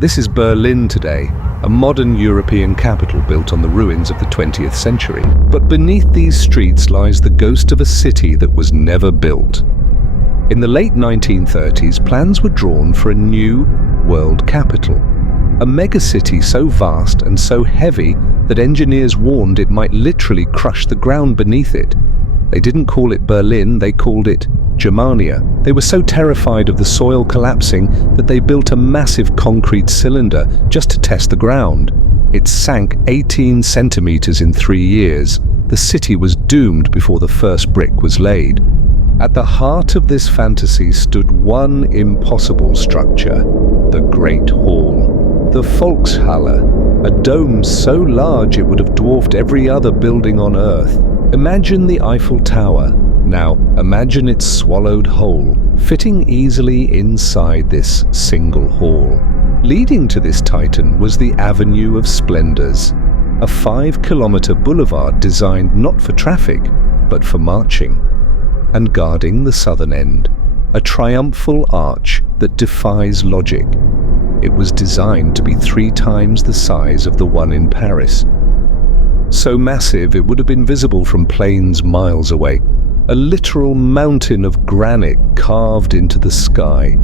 This is Berlin today, a modern European capital built on the ruins of the 20th century. But beneath these streets lies the ghost of a city that was never built. In the late 1930s, plans were drawn for a new world capital, a megacity so vast and so heavy that engineers warned it might literally crush the ground beneath it. They didn't call it Berlin, they called it Germania. They were so terrified of the soil collapsing that they built a massive concrete cylinder just to test the ground. It sank 18 centimeters in 3 years. The city was doomed before the first brick was laid. At the heart of this fantasy stood one impossible structure, the Great Hall. The Volkshalle, a dome so large it would have dwarfed every other building on Earth. Imagine the Eiffel Tower. Now, imagine its swallowed whole, fitting easily inside this single hall. Leading to this titan was the Avenue of Splendours, a 5-kilometer boulevard designed not for traffic, but for marching. And guarding the southern end, a triumphal arch that defies logic. It was designed to be 3 times the size of the one in Paris. So massive it would have been visible from planes miles away, a literal mountain of granite carved into the sky.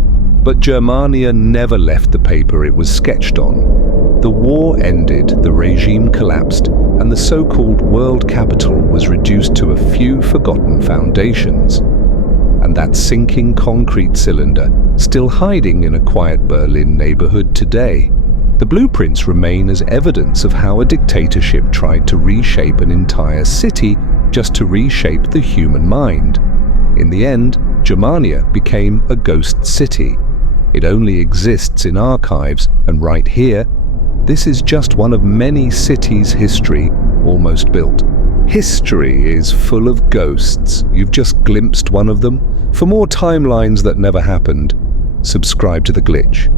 But Germania never left the paper it was sketched on. The war ended, the regime collapsed, and the so-called world capital was reduced to a few forgotten foundations. And that sinking concrete cylinder, still hiding in a quiet Berlin neighborhood today. The blueprints remain as evidence of how a dictatorship tried to reshape an entire city just to reshape the human mind. In the end, Germania became a ghost city. It only exists in archives, and right here, this is just one of many cities' history almost built. History is full of ghosts. You've just glimpsed one of them. For more timelines that never happened, subscribe to The Glitch.